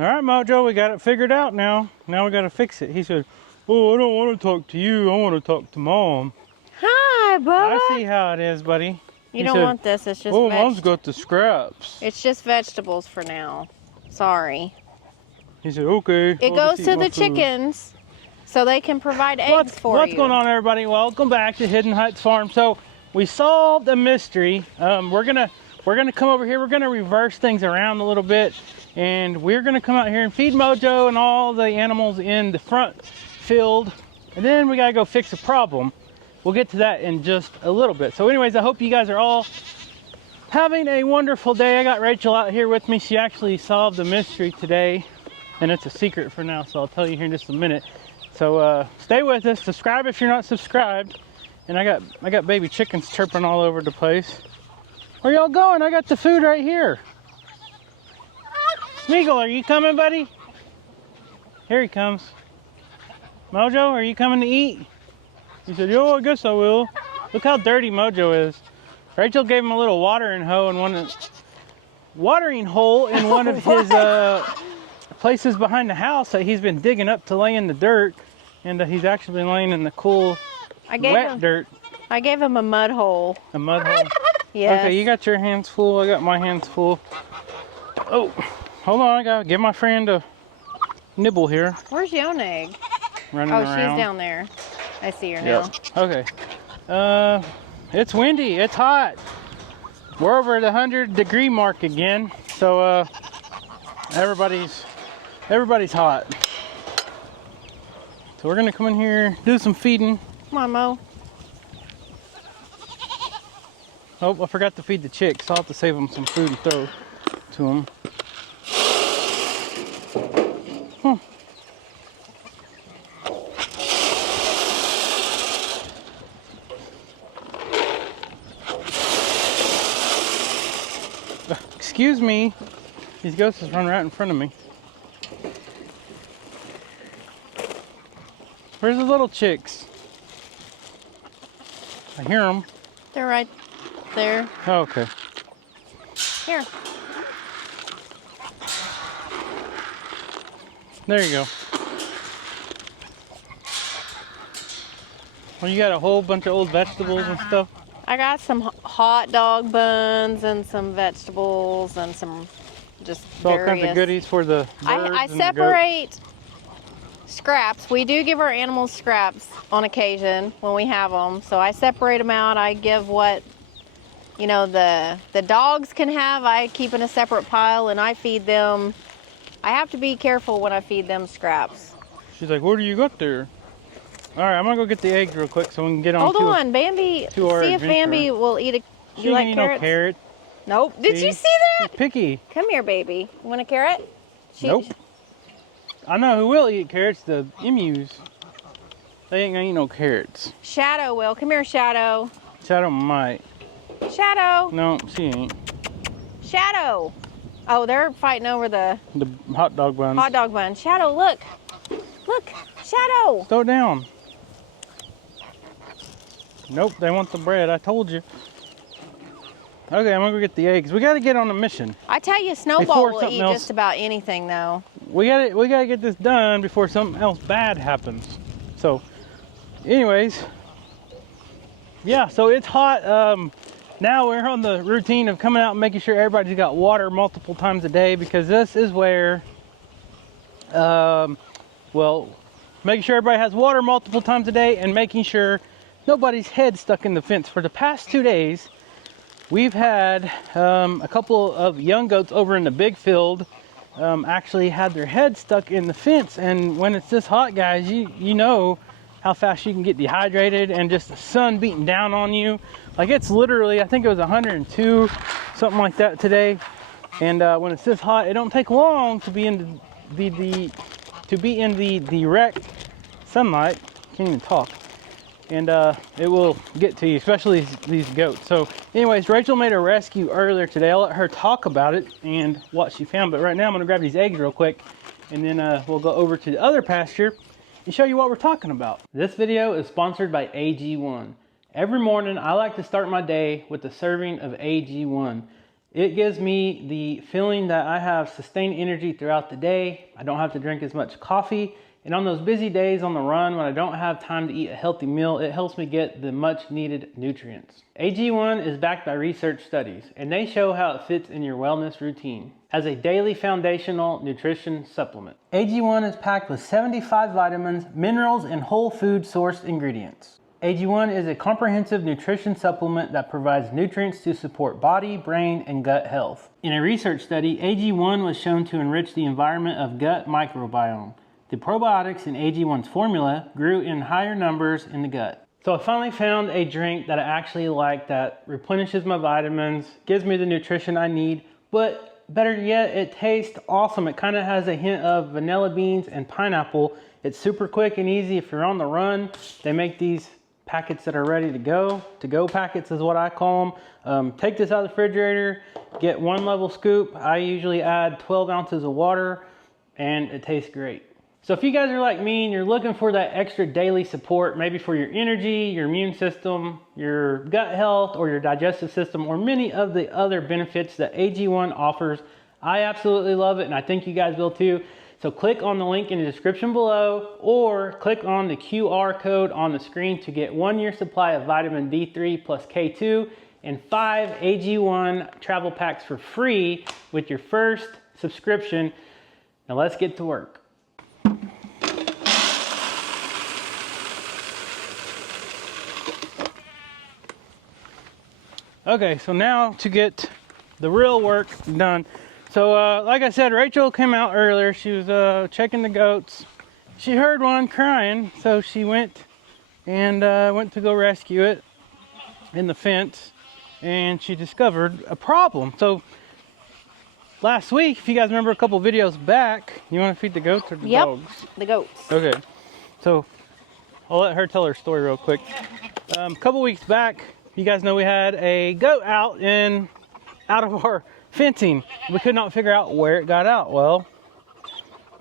All right, Mojo, we got it figured out now. Now we got to fix it. He said, oh, I don't want to talk to you. I want to talk to Mom. Hi, Bubba. I see how it is, buddy. You don't want this. It's just Mom's got the scraps. It's just vegetables for now. Sorry. He said, okay. It goes to the chickens so they can provide eggs for you. What's going on, everybody? Welcome back to Hidden Heights Farm. So we solved a mystery. We're gonna come over here. We're gonna reverse things around a little bit, and we're gonna come out here and feed Mojo and all the animals in the front field, and then we gotta go fix a problem. We'll get to that in just a little bit. So anyways, I hope you guys are all having a wonderful day. I got Rachel out here with me. She actually solved the mystery today, and it's a secret for now, so I'll tell you here in just a minute. So stay with us. Subscribe if you're not subscribed. And I got baby chickens chirping all over the place. Where y'all going? I got the food right here. Smeagol, are you coming, buddy? Here he comes. Mojo, are you coming to eat? He said, yo, I guess I will. Look how dirty Mojo is. Rachel gave him a little watering hole in one of his places behind the house that he's been digging up to lay in the dirt, and he's actually been laying in the cool, wet dirt. I gave him a mud hole. A mud hole? Yes. Okay, you got your hands full. I got my hands full. Oh, hold on. I gotta give my friend a nibble here. Where's Yon Egg? Running around. She's down there. I see her now. Okay. It's windy. It's hot. We're over the 100-degree mark again. So everybody's hot. So we're gonna come in here, do some feeding. Come on, Mo. Oh, I forgot to feed the chicks. I'll have to save them some food and throw to them. Excuse me. These ghosts run right in front of me. Where's the little chicks? I hear them. They're right there. Oh, okay. Here. There you go. Well, you got a whole bunch of old vegetables and stuff? I got some hot dog buns and some vegetables and some just all kinds of goodies for the birds. I and separate scraps. We do give our animals scraps on occasion when we have them. So I separate them out. I give what, you know, the dogs can have. I keep in a separate pile, and I feed them. I have to be careful when I feed them scraps. She's like, what do you got there? All right, I'm gonna go get the eggs real quick so we can get on. Hold on, Bambi. See if Bambi will eat a. You like carrots? No carrot. Nope. Did you see that? She's picky. Come here, baby. You want a carrot? Nope. I know who will eat carrots. The emus. They ain't gonna eat no carrots. Shadow will. Come here, Shadow. Shadow might. Shadow. No, she ain't. Shadow. Oh, they're fighting over the hot dog buns. Hot dog bun. Shadow, look. Look, Shadow. Throw it down. Nope, they want the bread. I told you. Okay, I'm gonna go get the eggs. We gotta get on a mission. I tell you, Snowball will eat just about anything, though. We gotta get this done before something else bad happens. So, anyways, yeah. So it's hot. Now we're on the routine of coming out and making sure everybody's got water multiple times a day, because this is where, well, making sure everybody has water multiple times a day and making sure nobody's head stuck in the fence. For the past 2 days, we've had a couple of young goats over in the big field actually had their head stuck in the fence. And when it's this hot, guys, you know how fast you can get dehydrated, and just the sun beating down on you. Like, it's literally, I think it was 102, something like that today. And when it's this hot, it don't take long to be in the direct sunlight. Can't even talk. And it will get to you, especially these goats. So anyways, Rachel made a rescue earlier today. I'll let her talk about it and what she found. But right now I'm gonna grab these eggs real quick, and then we'll go over to the other pasture and show you what we're talking about. This video is sponsored by AG1. Every morning I like to start my day with a serving of AG1. It gives me the feeling that I have sustained energy throughout the day. I don't have to drink as much coffee. And on those busy days on the run, when I don't have time to eat a healthy meal, it helps me get the much needed nutrients. AG1 is backed by research studies, and they show how it fits in your wellness routine as a daily foundational nutrition supplement. AG1 is packed with 75 vitamins, minerals, and whole food sourced ingredients. AG1 is a comprehensive nutrition supplement that provides nutrients to support body, brain, and gut health. In a research study, AG1 was shown to enrich the environment of gut microbiome. The probiotics in AG1's formula grew in higher numbers in the gut. So I finally found a drink that I actually like, that replenishes my vitamins, gives me the nutrition I need, but better yet, it tastes awesome. It kind of has a hint of vanilla beans and pineapple. It's super quick and easy if you're on the run. They make these packets that are ready to go packets is what I call them. Take this out of the refrigerator, get 1 level scoop. I usually add 12 ounces of water, and it tastes great. So if you guys are like me and you're looking for that extra daily support, maybe for your energy, your immune system, your gut health, or your digestive system, or many of the other benefits that AG1 offers, I absolutely love it, and I think you guys will too. So click on the link in the description below, or click on the QR code on the screen to get 1 year supply of vitamin D3 plus K2 and 5 AG1 travel packs for free with your first subscription. Now let's get to work. Okay, so now to get the real work done. So like I said, Rachel came out earlier. She was checking the goats. She heard one crying, so she went to go rescue it in the fence, and she discovered a problem. So last week, if you guys remember a couple videos back, you want to feed the goats or the dogs? The goats. Okay, so I'll let her tell her story real quick. A couple weeks back, you guys know we had a goat out of our fencing. We could not figure out where it got out. Well,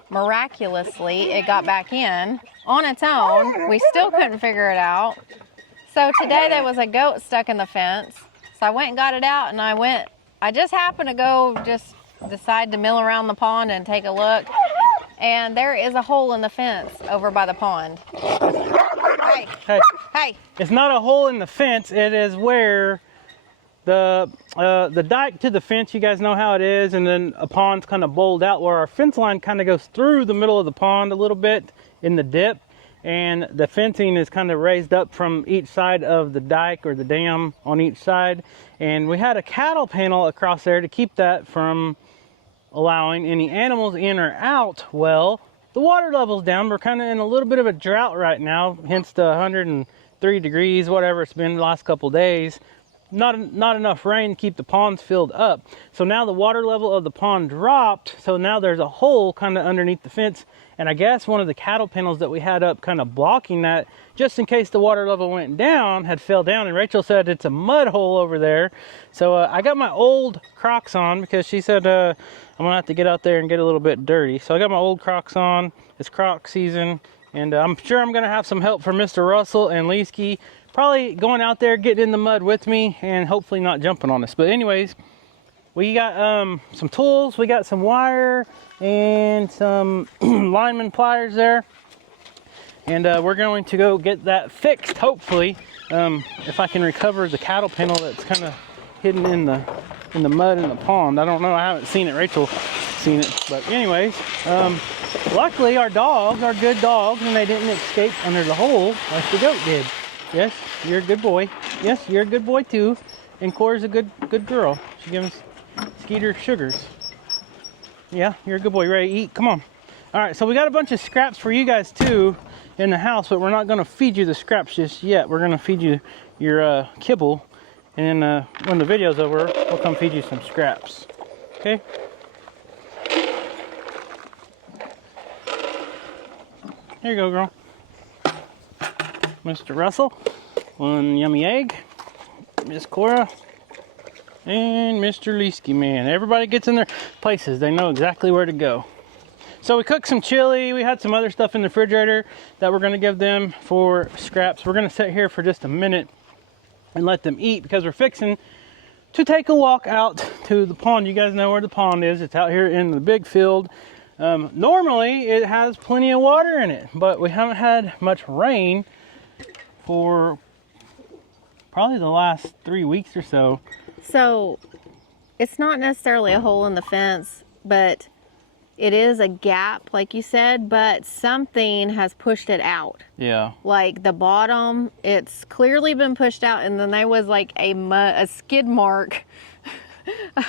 miraculously, it got back in on its own. We still couldn't figure it out. So today there was a goat stuck in the fence. So I went and got it out, and I just happened to go decide to mill around the pond and take a look. And there is a hole in the fence over by the pond. Hey. It's not a hole in the fence. It is where the dike to the fence, you guys know how it is, and then a pond's kind of bowled out where our fence line kind of goes through the middle of the pond a little bit in the dip, and the fencing is kind of raised up from each side of the dike or the dam on each side, and we had a cattle panel across there to keep that from allowing any animals in or out. Well, the water level's down. We're kind of in a little bit of a drought right now, hence the 103 degrees, whatever it's been the last couple days. Not enough rain to keep the ponds filled up. So now the water level of the pond dropped. So now there's a hole kind of underneath the fence. And I guess one of the cattle panels that we had up kind of blocking that, just in case the water level went down, had fell down. And Rachel said it's a mud hole over there. So I got my old Crocs on because she said I'm gonna have to get out there and get a little bit dirty. So I got my old Crocs on. It's Croc season. And I'm sure I'm gonna have some help from Mr. Russell and Leesky. Probably going out there, getting in the mud with me, and hopefully not jumping on us. But anyways, we got some tools. We got some wire and some lineman pliers there. And we're going to go get that fixed, hopefully, if I can recover the cattle panel that's kind of hidden in the mud in the pond. I don't know. I haven't seen it. Rachel's seen it. But anyways, luckily our dogs are good dogs, and they didn't escape under the hole like the goat did. Yes, you're a good boy. Yes, you're a good boy too. And Cora's a good girl. She gives Skeeter sugars. Yeah, you're a good boy. You ready to eat? Come on. All right, so we got a bunch of scraps for you guys too in the house, but we're not going to feed you the scraps just yet. We're going to feed you your kibble, and then when the video's over, we'll come feed you some scraps. Okay? Here you go, girl. Mr. Russell, one yummy egg, Miss Cora, and Mr. Leesky. Man, everybody gets in their places. They know exactly where to go. So we cooked some chili. We had some other stuff in the refrigerator that we're going to give them for scraps. We're going to sit here for just a minute and let them eat because we're fixing to take a walk out to the pond. You guys know where the pond is. It's out here in the big field. Normally it has plenty of water in it, but we haven't had much rain for probably the last 3 weeks or so. So it's not necessarily a hole in the fence, but it is a gap, like you said, but something has pushed it out. Yeah. Like the bottom, it's clearly been pushed out, and then there was like a skid mark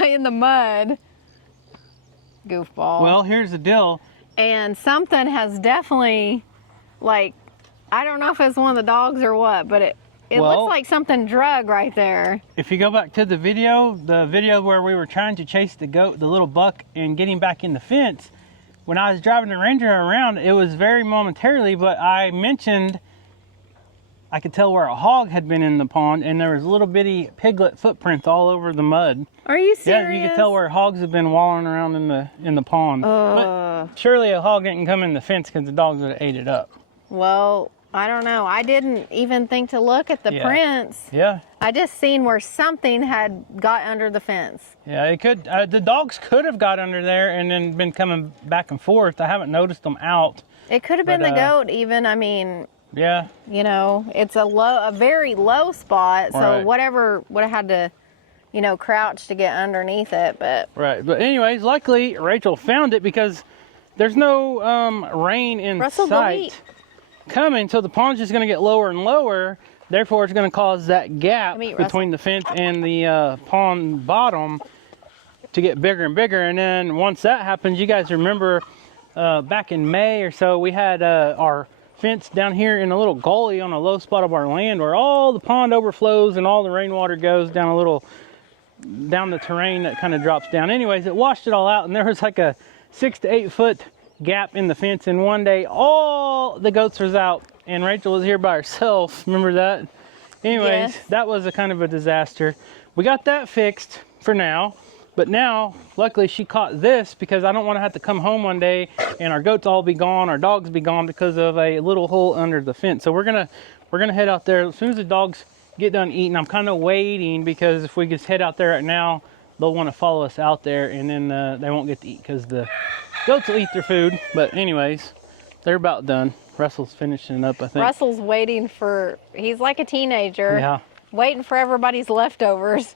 in the mud. Goofball. Well, here's the deal. And something has definitely, like, I don't know if it's one of the dogs or what, but it Well, looks like something drug right there. If you go back to the video where we were trying to chase the goat, the little buck, and get him back in the fence, when I was driving the Ranger around, it was very momentarily, but I mentioned I could tell where a hog had been in the pond, and there was little bitty piglet footprints all over the mud. Are you serious? Yeah, you could tell where hogs have been wallowing around in the pond. But surely a hog didn't come in the fence because the dogs would have ate it up. Well, I don't know. I didn't even think to look at the prints. Yeah. I just seen where something had got under the fence. Yeah, it could. The dogs could have got under there and then been coming back and forth. I haven't noticed them out. It could have been the goat even. I mean, yeah. You know, it's a very low spot. So Right. whatever would have had to, you know, crouch to get underneath it. But Right. But anyways, luckily Rachel found it because there's no rain in Russell, go sight eat. coming, so the pond's just going to get lower and lower. Therefore, it's going to cause that gap Come eat, between the fence and the pond bottom to get bigger and bigger. And then once that happens, you guys remember back in May or so, we had our fence down here in a little gully on a low spot of our land where all the pond overflows and all the rainwater goes down the terrain that kind of drops down. Anyways, it washed it all out, and there was like a 6 to 8 foot gap in the fence, and one day all the goats was out and Rachel was here by herself. Remember that? Anyways, Yes. That was a kind of a disaster. We got that fixed for now, but now luckily she caught this because I don't want to have to come home one day and our goats all be gone, our dogs be gone because of a little hole under the fence. So we're gonna head out there as soon as the dogs get done eating. I'm kind of waiting because if we just head out there right now, they'll want to follow us out there, and then they won't get to eat because the goats will eat their food. But anyways, they're about done. Russell's finishing up, I think. Russell's waiting for, he's like a teenager. Yeah. Waiting for everybody's leftovers.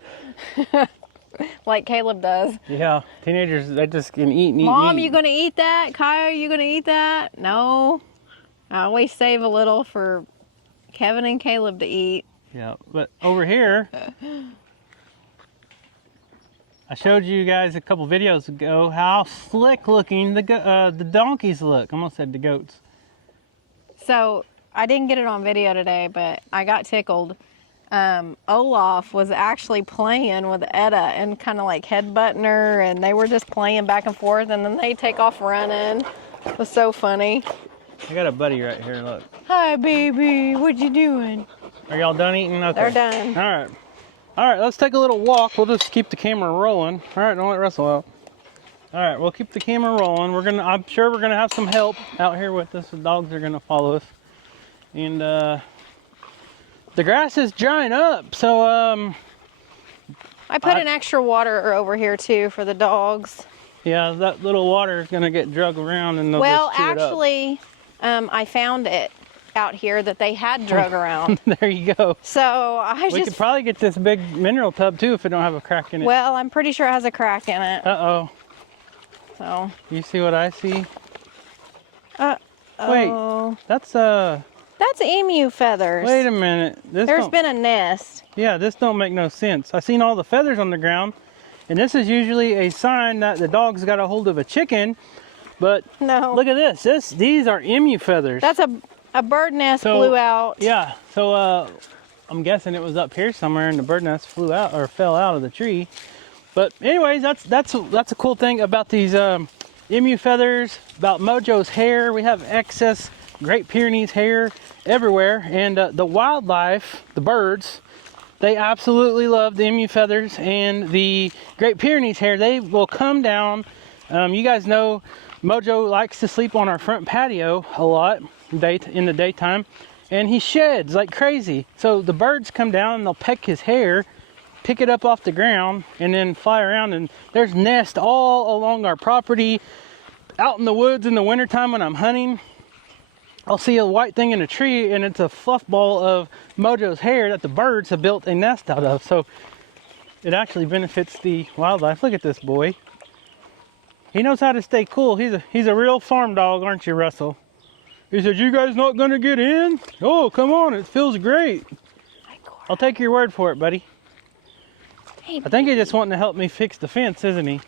Like Caleb does. Yeah, teenagers, they just can eat and eat. Mom, and eat. you gonna eat that? Kyle, you gonna eat that? No. I always save a little for Kevin and Caleb to eat. Yeah, but over here, I showed you guys a couple videos ago how slick looking the donkeys look. I almost said the goats. So I didn't get it on video today, but I got tickled. Olaf was actually playing with Etta and kind of like headbutting her, and they were just playing back and forth, and then they take off running. It was so funny. I got a buddy right here, look. Hi, baby. What you doing? Are y'all done eating? Okay. They're done. All right, let's take a little walk. We'll just keep the camera rolling. All right, don't let Russell out. All right, we'll keep the camera rolling. I'm sure we're gonna have some help out here with us. The dogs are gonna follow us. And the grass is drying up, so I put an extra water over here too for the dogs. yeah, that little water is gonna get drug around and they'll Well, just chew it up. actually, I found it out here that they had drug around. There you go. So We could probably get this big mineral tub too if it don't have a crack in it. well, I'm pretty sure it has a crack in it. Uh-oh. So. You see what I see? Oh. That's That's emu feathers. wait a minute. There's been a nest. Yeah, this don't make no sense. I seen all the feathers on the ground, and this is usually a sign that the dog's got a hold of a chicken. But No. look at this. These are emu feathers. That's a bird nest So, blew out. Yeah. So I'm guessing it was up here somewhere, and the bird nest flew out or fell out of the tree. But anyways, that's a cool thing about these emu feathers. About Mojo's hair, we have excess Great Pyrenees hair everywhere, and the wildlife, the birds, they absolutely love the emu feathers and the Great Pyrenees hair. They will come down. You guys know Mojo likes to sleep on our front patio a lot in the daytime, and he sheds like crazy. So the birds come down and they'll peck his hair, pick it up off the ground and then fly around, and there's nests all along our property. Out in the woods in the wintertime when I'm hunting, I'll see a white thing in a tree, and it's a fluff ball of Mojo's hair that the birds have built a nest out of. So it actually benefits the wildlife. Look at this boy. He knows how to stay cool. He's a real farm dog, aren't you, Russell? He said, "You guys not gonna get in? Oh, come on, it feels great." I'll take your word for it, buddy. Hey, I think he's just wanting to help me fix the fence, isn't he?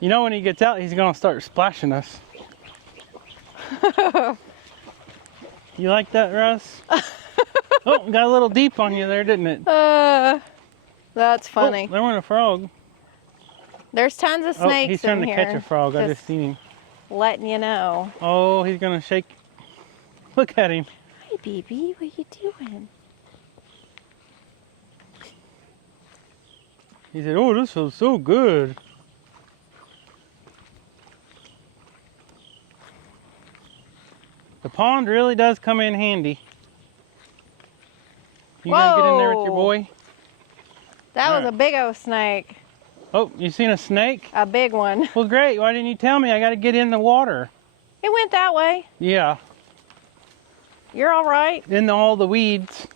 You know, when he gets out, he's gonna start splashing us. You like that, Russ? Oh, got a little deep on you there, didn't it? That's funny. Oh, there went a frog. There's tons of snakes in here. He's trying to catch a frog. I just seen him. Letting you know. Oh, he's gonna shake. Look at him. Hi, baby. What are you doing? He said, "Oh, this feels so good." The pond really does come in handy. You gonna get in there with your boy? That was a big old snake. Oh, you seen a snake? A big one. Well, great. Why didn't you tell me? I got to get in the water. It went that way. Yeah, You're all right. in all the weeds.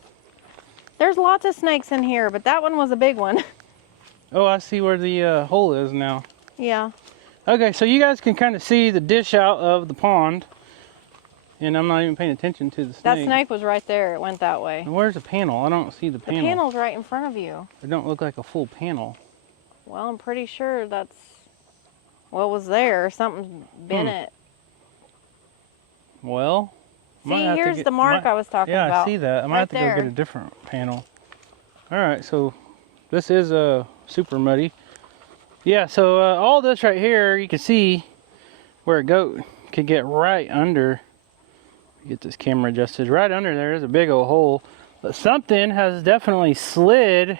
There's lots of snakes in here, but that one was a big one. Oh, I see where the hole is now. Yeah. Okay, so you guys can kind of see the dish out of the pond. And I'm not even paying attention to the snake. That snake was right there. It went that way. And where's the panel? I don't see the panel. The panel's right in front of you. It don't look like a full panel. Well, I'm pretty sure that's what was there. Something been it. Well, See, here's the mark I was talking about. Yeah, I see that. I might have to go get a different panel. All right, so this is super muddy. Yeah, so all this right here, you can see where a goat could get right under. Get this camera adjusted. Right under there is a big old hole. But something has definitely slid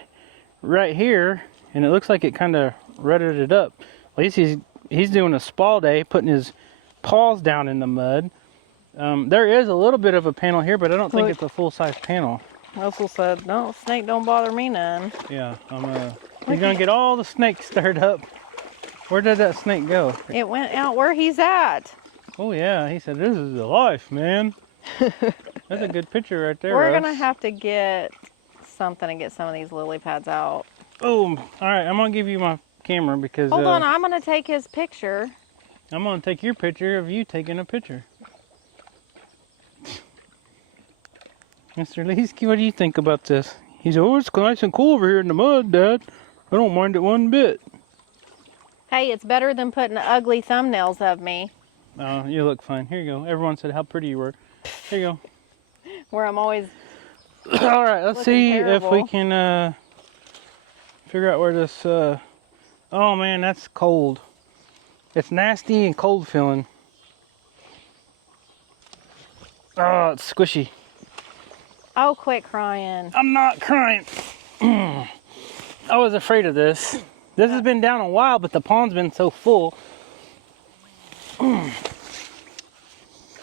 right here, and it looks like it kind of rutted it up. At least he's doing a spa day, putting his paws down in the mud. There is a little bit of a panel here, but I don't think it's a full-size panel. Russell said, "No, snake don't bother me none." Yeah, he's gonna get all the snakes stirred up. Where did that snake go? It went out where he's at. Oh yeah, he said, "This is the life, man." That's a good picture right there. We're Russ. gonna have to get something to get some of these lily pads out. Oh, all right. I'm gonna give you my camera because. Hold on, I'm gonna take his picture. I'm gonna take your picture of you taking a picture. Mr. Leesky, what do you think about this? He said, "Oh, it's nice and cool over here in the mud, Dad. I don't mind it one bit." Hey, it's better than putting ugly thumbnails of me. Oh, you look fine. Here you go. Everyone said how pretty you were. Here you go. Where I'm always. All right, let's see if we can figure out where this. Oh man, that's cold. It's nasty and cold feeling. Oh, it's squishy. Oh, quit crying. I'm not crying. I was afraid of this. This has been down a while, but the pond's been so full.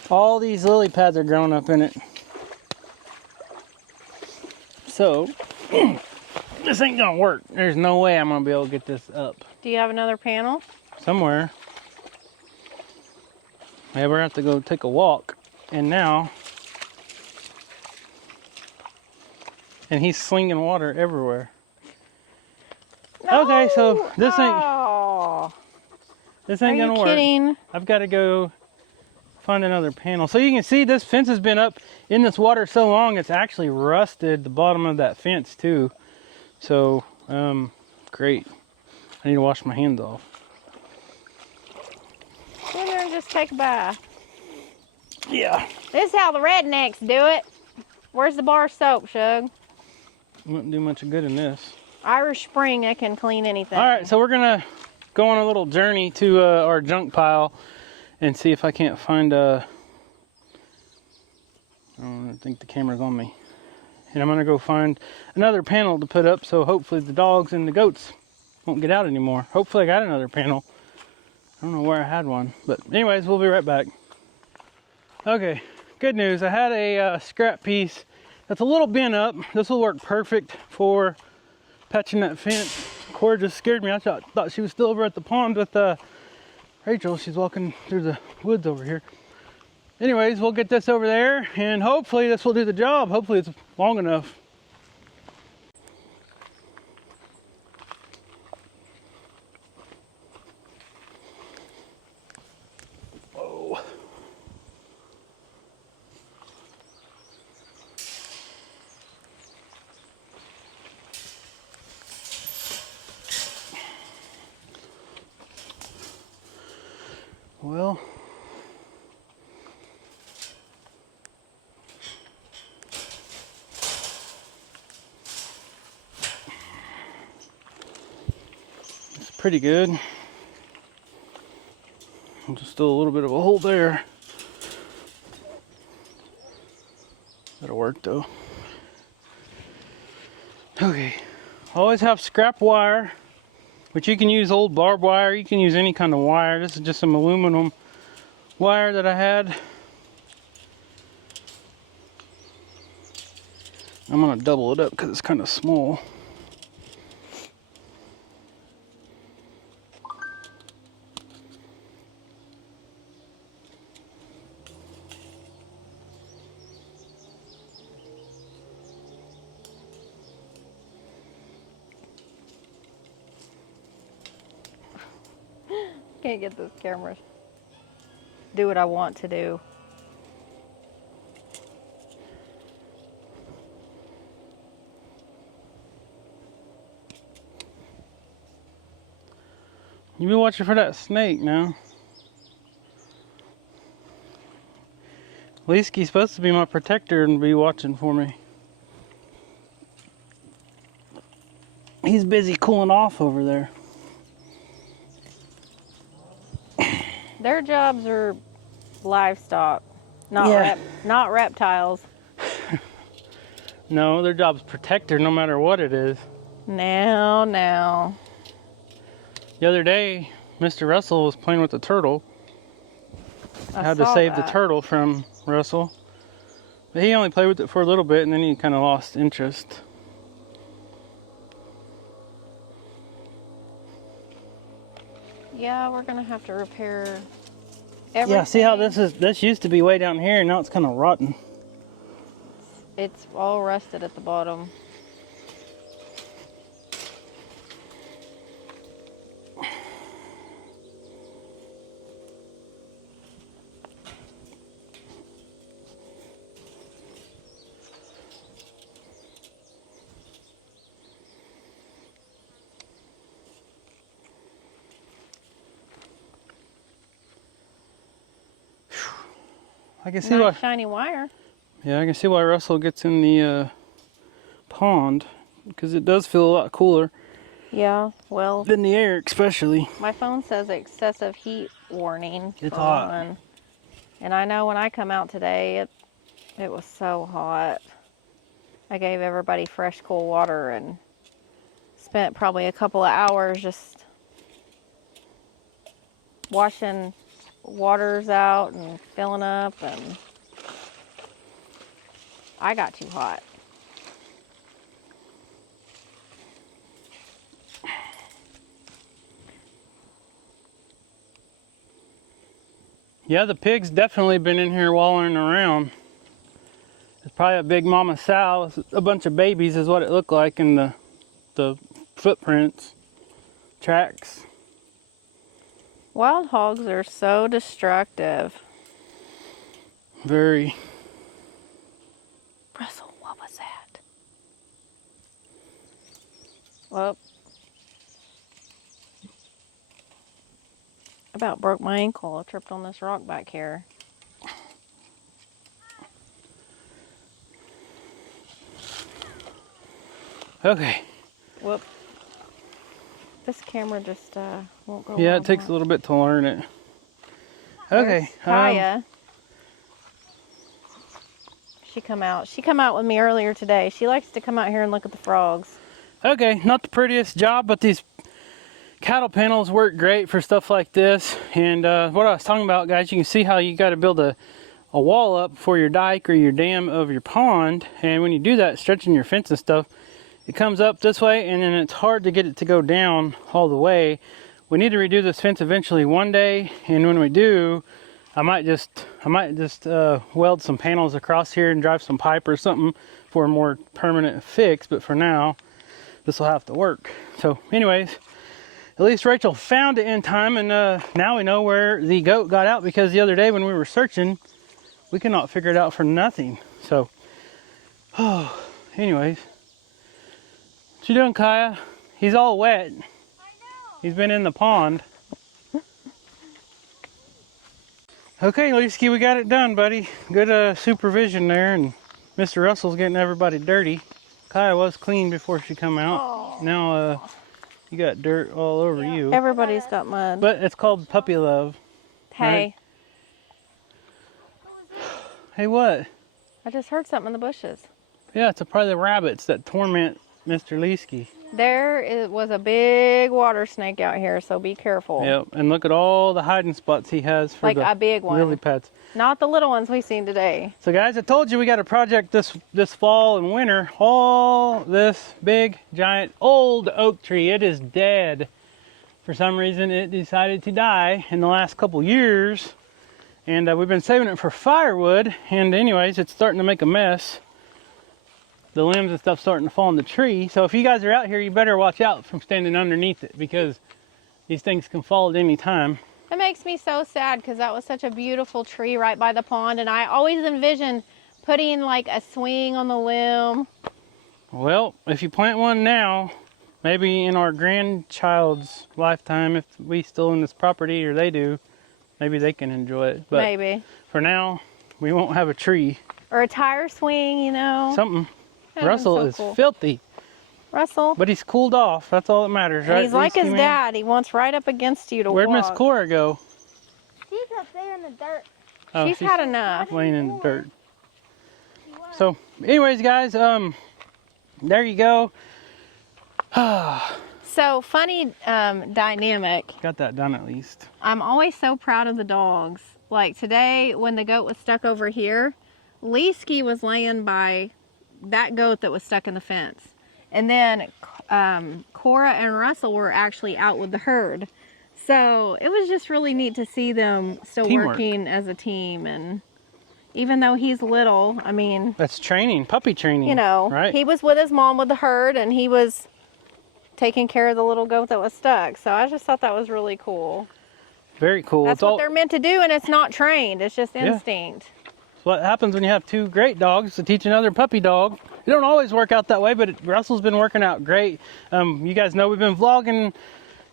All these lily pads are growing up in it. So, this ain't gonna work. There's no way I'm gonna be able to get this up. Do you have another panel? Somewhere. Yeah, we're gonna have to go take a walk. And now, and he's slinging water everywhere. No! Okay, so this ain't Are gonna you work. kidding? I've got to go find another panel. So you can see this fence has been up in this water so long it's actually rusted the bottom of that fence too. So great. I need to wash my hands off. Go in there and just take a bath. Yeah. This is how the rednecks do it. Where's the bar soap, Shug? Wouldn't do much good in this. Irish Spring, it can clean anything. All right, so we're gonna go on a little journey to our junk pile and see if I can't find I don't think the camera's on me. And I'm gonna go find another panel to put up so hopefully the dogs and the goats won't get out anymore. Hopefully I got another panel. I don't know where I had one, but anyways, we'll be right back. Okay, good news. I had a scrap piece that's a little bent up. This will work perfect for patching that fence. Cora just scared me. I thought she was still over at the pond with Rachel. She's walking through the woods over here. Anyways, we'll get this over there and hopefully this will do the job. Hopefully it's long enough. Whoa. Well, it's pretty good. Just still a little bit of a hole there. That'll work though. Okay, always have scrap wire, but you can use old barbed wire. You can use any kind of wire. This is just some aluminum wire that I had. I'm gonna double it up because it's kind of small. Can't get this camera. Do what I want to do. You be watching for that snake now. Leesky's supposed to be my protector and be watching for me. He's busy cooling off over there. Their jobs are livestock, not reptiles. No, their job's protector no matter what it is. Now. The other day, Mr. Russell was playing with the turtle. I had to save the turtle from Russell. But he only played with it for a little bit and then he kind of lost interest. Yeah, we're gonna have to repair everything. Yeah, see how this used to be way down here and now it's kind of rotten. It's all rusted at the bottom. I can see Nice why. shiny wire. Yeah, I can see why Russell gets in the pond because it does feel a lot cooler. Yeah, well, than the air, especially. My phone says excessive heat warning. It's hot. One. And I know when I come out today, it was so hot. I gave everybody fresh, cool water and spent probably a couple of hours just washing waters out and filling up, and I got too hot. Yeah, the pig's definitely been in here wallowing around. It's probably a big mama sow. A bunch of babies is what it looked like in the footprints, tracks. Wild hogs are so destructive. Very. Russell, what was that? Well, about broke my ankle. I tripped on this rock back here. Okay. Whoop. This camera just won't go. Yeah, it takes a little bit to learn it. Okay. Kaya. She come out with me earlier today. She likes to come out here and look at the frogs. Okay, not the prettiest job, but these cattle panels work great for stuff like this. And what I was talking about, guys, you can see how you got to build a wall up for your dike or your dam of your pond. And when you do that, stretching your fence and stuff, it comes up this way, and then it's hard to get it to go down all the way. We need to redo this fence eventually one day, and when we do, I might just weld some panels across here and drive some pipe or something for a more permanent fix. But for now, this will have to work. So anyways, at least Rachel found it in time, and now we know where the goat got out, because the other day when we were searching, we could not figure it out for nothing. So, anyways. What you doing, Kaya? He's all wet. I know. He's been in the pond. Okay, Leesky, we got it done, buddy. Good supervision there, and Mr. Russell's getting everybody dirty. Kaya was clean before she come out. Oh. Now, you got dirt all over you. Everybody's got mud. But it's called puppy love. Hey. Right? Hey, what? I just heard something in the bushes. Yeah, it's probably the rabbits that torment Mr. Leesky. Was a big water snake out here, so be careful. Yep, and look at all the hiding spots he has for like a big one. Lily pads. Not the little ones we've seen today. So guys, I told you we got a project this fall and winter. All this big, giant, old oak tree, it is dead. For some reason, it decided to die in the last couple years. And we've been saving it for firewood. And anyways, it's starting to make a mess. The limbs and stuff starting to fall in the tree. So if you guys are out here, you better watch out from standing underneath it, because these things can fall at any time. It makes me so sad, because that was such a beautiful tree right by the pond, and I always envisioned putting like a swing on the limb. Well, if you plant one now, maybe in our grandchild's lifetime, if we still own this property or they do, maybe they can enjoy it. But maybe. For now, we won't have a tree. Or a tire swing, you know. Something. Russell is filthy. Russell. But he's cooled off. That's all that matters, right? He's like his dad. He wants right up against you to Where'd walk. Miss Cora go? She's up there in the dirt. Oh, she's had enough. Laying in the dirt. So, anyways, guys, there you go. So, funny dynamic. Got that done at least. I'm always so proud of the dogs. Like today, when the goat was stuck over here, Leesky was laying by that goat that was stuck in the fence. And then Cora and Russell were actually out with the herd. So it was just really neat to see them still working as a team. And even though he's little, I mean... That's training, puppy training. You know, right? He was with his mom with the herd, and he was taking care of the little goat that was stuck. So I just thought that was really cool. Very cool. That's what they're meant to do, and it's not trained. It's just instinct. Yeah. What happens when you have two great dogs to teach another puppy dog. It don't always work out that way, but Russell's been working out great. You guys know we've been vlogging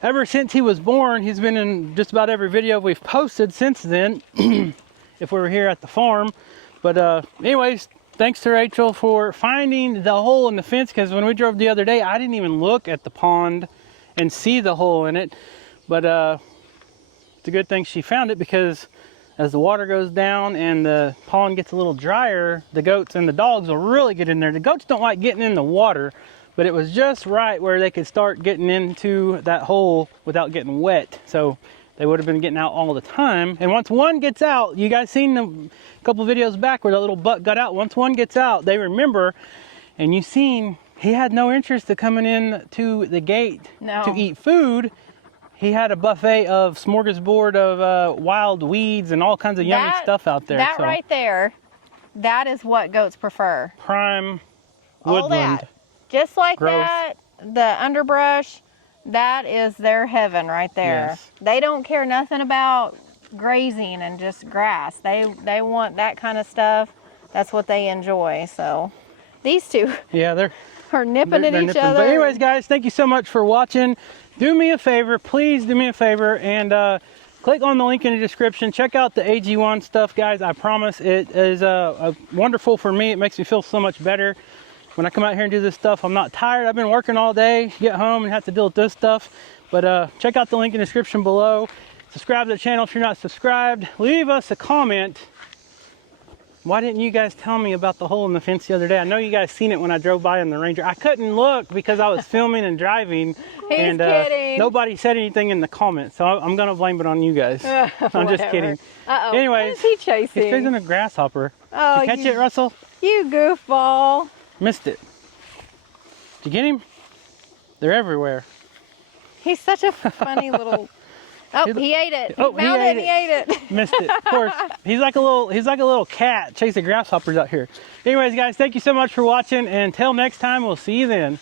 ever since he was born. He's been in just about every video we've posted since then, if we were here at the farm. But anyways, thanks to Rachel for finding the hole in the fence, because when we drove the other day, I didn't even look at the pond and see the hole in it. But it's a good thing she found it, because as the water goes down and the pond gets a little drier, the goats and the dogs will really get in there. The goats don't like getting in the water, but it was just right where they could start getting into that hole without getting wet. So they would have been getting out all the time. And once one gets out, you guys seen a couple videos back where that little buck got out. Once one gets out, they remember. And you seen he had no interest in coming in to the gate to eat food. He had a buffet of smorgasbord of wild weeds and all kinds of yummy stuff out there. That right there, that is what goats prefer. Prime woodland. All that. Just like that, the underbrush, that is their heaven right there. Yes. They don't care nothing about grazing and just grass. They want that kind of stuff. That's what they enjoy. So these two are nipping at each other. But anyways, guys, thank you so much for watching. Do me a favor, please do me a favor, and click on the link in the description. Check out the AG1 stuff, guys. I promise it is wonderful for me. It makes me feel so much better. When I come out here and do this stuff, I'm not tired. I've been working all day, get home and have to deal with this stuff. But check out the link in the description below. Subscribe to the channel if you're not subscribed. Leave us a comment. Why didn't you guys tell me about the hole in the fence the other day? I know you guys seen it when I drove by in the Ranger. I couldn't look because I was filming and driving. He's kidding. Nobody said anything in the comments, so I'm going to blame it on you guys. I'm just kidding. Uh-oh. Anyways, what is he chasing? He's chasing a grasshopper. Oh, Did you catch it, Russell? You goofball. Missed it. Did you get him? They're everywhere. He's such a funny little. Oh, he ate it. Oh, He found it. He ate it. Missed it. Of course, he's like a little cat chasing grasshoppers out here. Anyways, guys, thank you so much for watching, and until next time, we'll see you then.